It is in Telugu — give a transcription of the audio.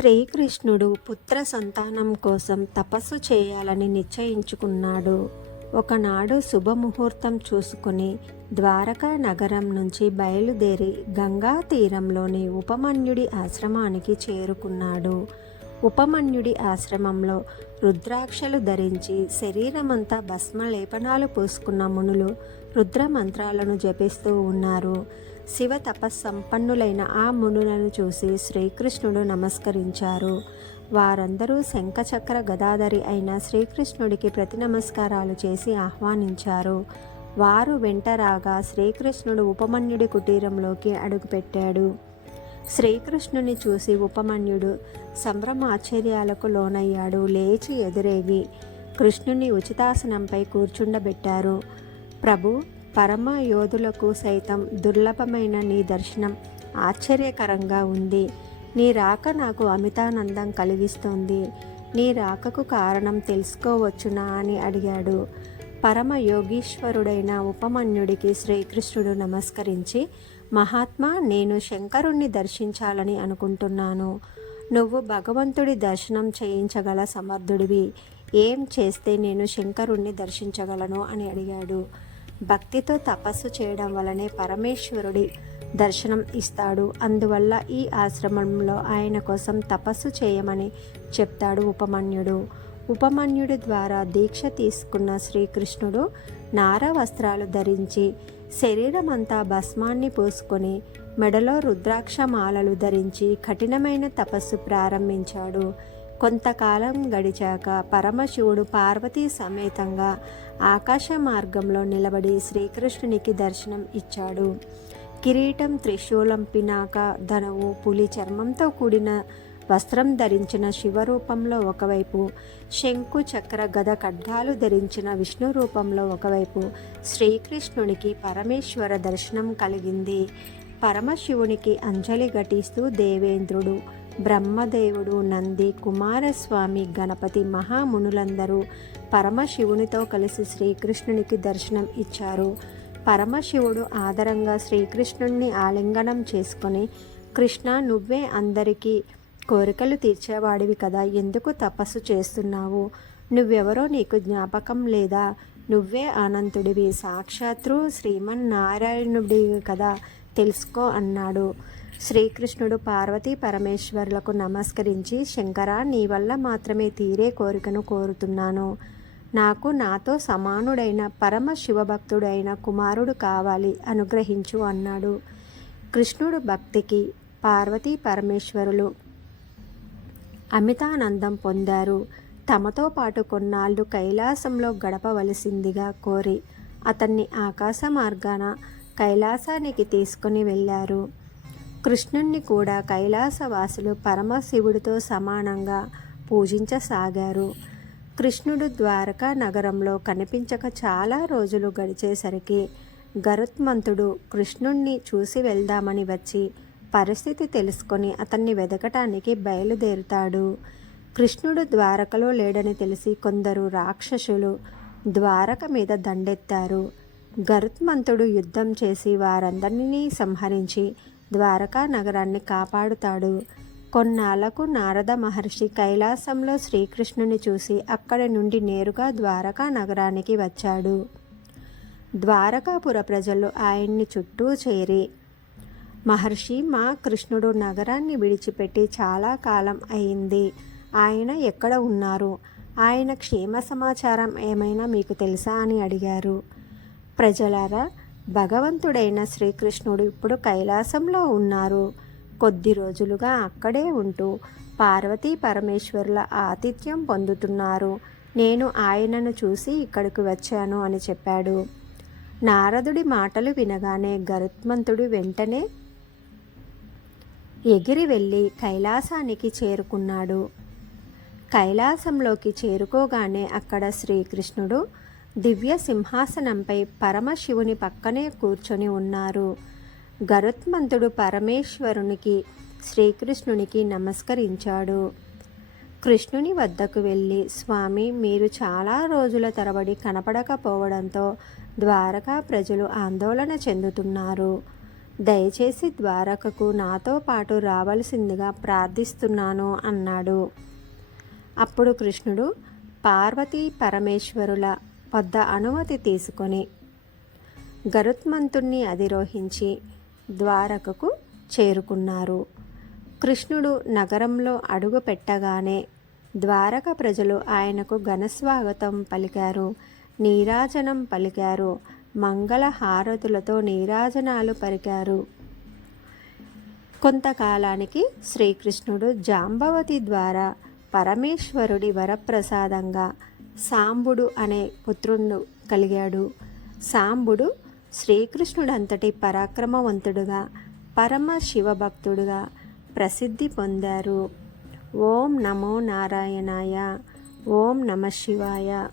శ్రీకృష్ణుడు పుత్ర సంతానం కోసం తపస్సు చేయాలని నిశ్చయించుకున్నాడు. ఒకనాడు శుభముహూర్తం చూసుకుని ద్వారకా నగరం నుంచి బయలుదేరి గంగా తీరంలోని ఉపమన్యుడి ఆశ్రమానికి చేరుకున్నాడు. ఉపమన్యుడి ఆశ్రమంలో రుద్రాక్షలు ధరించి శరీరమంతా భస్మలేపనాలు పూసుకున్న మునులు రుద్ర మంత్రాలను జపిస్తూ ఉన్నారు. శివ తపస్సంపన్నులైన ఆ మునులను చూసి శ్రీకృష్ణుడు నమస్కరించారు. వారందరూ శంఖచక్ర గదాధరి అయిన శ్రీకృష్ణుడికి ప్రతి నమస్కారాలు చేసి ఆహ్వానించారు. వారు వెంట రాగా శ్రీకృష్ణుడు ఉపమన్యుడి కుటీరంలోకి అడుగుపెట్టాడు. శ్రీకృష్ణుని చూసి ఉపమన్యుడు సంభ్రమ ఆశ్చర్యాలకు లోనయ్యాడు లేచి ఎదురేగి కృష్ణుని ఉచితాసనంపై కూర్చుండబెట్టారు. ప్రభు పరమ యోధులకు సైతం దుర్లభమైన నీ దర్శనం ఆశ్చర్యకరంగా ఉంది. నీ రాక నాకు అమితానందం కలిగిస్తోంది. నీ రాకకు కారణం తెలుసుకోవచ్చునా అని అడిగాడు. పరమ యోగీశ్వరుడైన ఉపమన్యుడికి శ్రీకృష్ణుడు నమస్కరించి మహాత్మా నేను శంకరుణ్ణి దర్శించాలని అనుకుంటున్నాను. నువ్వు భగవంతుడి దర్శనం చేయించగల సమర్థుడివి. ఏం చేస్తే నేను శంకరుణ్ణి దర్శించగలను? అని అడిగాడు. భక్తితో తపస్సు చేయడం వలనే పరమేశ్వరుడి దర్శనం ఇస్తాడు. అందువల్ల ఈ ఆశ్రమంలో ఆయన కోసం తపస్సు చేయమని చెప్తాడు ఉపమన్యుడు. ఉపమన్యుడి ద్వారా దీక్ష తీసుకున్న శ్రీకృష్ణుడు నార వస్త్రాలు ధరించి శరీరమంతా భస్మాన్ని పోసుకొని మెడలో రుద్రాక్ష మాలలు ధరించి కఠినమైన తపస్సు ప్రారంభించాడు. కొంతకాలం గడిచాక పరమశివుడు పార్వతీ సమేతంగా ఆకాశ మార్గంలో నిలబడి శ్రీకృష్ణునికి దర్శనం ఇచ్చాడు. కిరీటం త్రిశూలం పినాక ధనవు పులి చర్మంతో కూడిన వస్త్రం ధరించిన శివరూపంలో ఒకవైపు శంకు చక్ర గద ఖడ్గాలు ధరించిన విష్ణు రూపంలో ఒకవైపు శ్రీకృష్ణునికి పరమేశ్వర దర్శనం కలిగింది. పరమశివునికి అంజలి ఘటిస్తూ దేవేంద్రుడు బ్రహ్మదేవుడు నంది కుమారస్వామి గణపతి మహామునులందరూ పరమశివునితో కలిసి శ్రీకృష్ణునికి దర్శనం ఇచ్చారు. పరమశివుడు ఆదరంగా శ్రీకృష్ణుణ్ణి ఆలింగనం చేసుకొని కృష్ణ నువ్వే అందరికీ కోరికలు తీర్చేవాడివి కదా ఎందుకు తపస్సు చేస్తున్నావు? నువ్వెవరో నీకు జ్ఞాపకం లేదా? నువ్వే అనంతుడివి సాక్షాత్తు శ్రీమన్నారాయణుడివి కదా తెలుసుకో అన్నాడు. శ్రీకృష్ణుడు పార్వతీ పరమేశ్వరులకు నమస్కరించి శంకర నీ వల్ల మాత్రమే తీరే కోరికను కోరుతున్నాను. నాకు నాతో సమానుడైన పరమ శివభక్తుడైన కుమారుడు కావాలి అనుగ్రహించు అన్నాడు. కృష్ణుడు భక్తికి పార్వతీ పరమేశ్వరులు అమితానందం పొందారు. తమతో పాటు కొన్నాళ్ళు కైలాసంలో గడపవలసిందిగా కోరి అతన్ని ఆకాశ మార్గాన కైలాసానికి తీసుకుని వెళ్ళారు. కృష్ణుణ్ణి కూడా కైలాసవాసులు పరమశివుడితో సమానంగా పూజించసాగారు. కృష్ణుడు ద్వారకా నగరంలో కనిపించక చాలా రోజులు గడిచేసరికి గరుత్మంతుడు కృష్ణుణ్ణి చూసి వెళ్దామని వచ్చి పరిస్థితి తెలుసుకొని అతన్ని వెదకటానికి బయలుదేరుతాడు. కృష్ణుడు ద్వారకలో లేడని తెలిసి కొందరు రాక్షసులు ద్వారక మీద దండెత్తారు. గరుత్మంతుడు యుద్ధం చేసి వారందరినీ సంహరించి ద్వారకా నగరాన్ని కాపాడుతాడు. కొన్నాళ్ళకు నారద మహర్షి కైలాసంలో శ్రీకృష్ణుని చూసి అక్కడి నుండి నేరుగా ద్వారకా నగరానికి వచ్చాడు. ద్వారకాపుర ప్రజలు ఆయన్ని చుట్టూ చేరి మహర్షి మా కృష్ణుడు నగరాన్ని విడిచిపెట్టి చాలా కాలం అయింది. ఆయన ఎక్కడ ఉన్నారు? ఆయన క్షేమ సమాచారం ఏమైనా మీకు తెలుసా? అని అడిగారు. ప్రజలారా భగవంతుడైన శ్రీకృష్ణుడు ఇప్పుడు కైలాసంలో ఉన్నారు. కొద్ది రోజులుగా అక్కడే ఉంటూ పార్వతీ పరమేశ్వరుల ఆతిథ్యం పొందుతున్నారు. నేను ఆయనను చూసి ఇక్కడికి వచ్చాను అని చెప్పాడు. నారదుడి మాటలు వినగానే గరుత్మంతుడు వెంటనే ఎగిరి వెళ్ళి కైలాసానికి చేరుకున్నాడు. కైలాసంలోకి చేరుకోగానే అక్కడ శ్రీకృష్ణుడు దివ్య సింహాసనంపై పరమశివుని పక్కనే కూర్చొని ఉన్నారు. గరుత్మంతుడు పరమేశ్వరునికి శ్రీకృష్ణునికి నమస్కరించాడు. కృష్ణుని వద్దకు వెళ్ళి స్వామి మీరు చాలా రోజుల తరబడి కనపడకపోవడంతో ద్వారకా ప్రజలు ఆందోళన చెందుతున్నారు. దయచేసి ద్వారకకు నాతో పాటు రావలసిందిగా ప్రార్థిస్తున్నాను అన్నాడు. అప్పుడు కృష్ణుడు పార్వతీ పరమేశ్వరుల వద్ద అనుమతి తీసుకొని గరుత్మంతుణ్ణి అధిరోహించి ద్వారకకు చేరుకున్నారు. కృష్ణుడు నగరంలో అడుగు పెట్టగానే ద్వారక ప్రజలు ఆయనకు ఘనస్వాగతం పలికారు నీరాజనం పలికారు మంగళ హారతులతో నీరాజనాలు పలికారు. కొంతకాలానికి శ్రీకృష్ణుడు జాంబవతి ద్వారా పరమేశ్వరుడి వరప్రసాదంగా సాంబుడు అనే పుత్రుడు కలిగాడు. సాంబుడు శ్రీకృష్ణుడంతటి పరాక్రమవంతుడుగా పరమ శివభక్తుడుగా ప్రసిద్ధి పొందారు. ఓం నమో నారాయణాయ ఓం నమ శివాయ.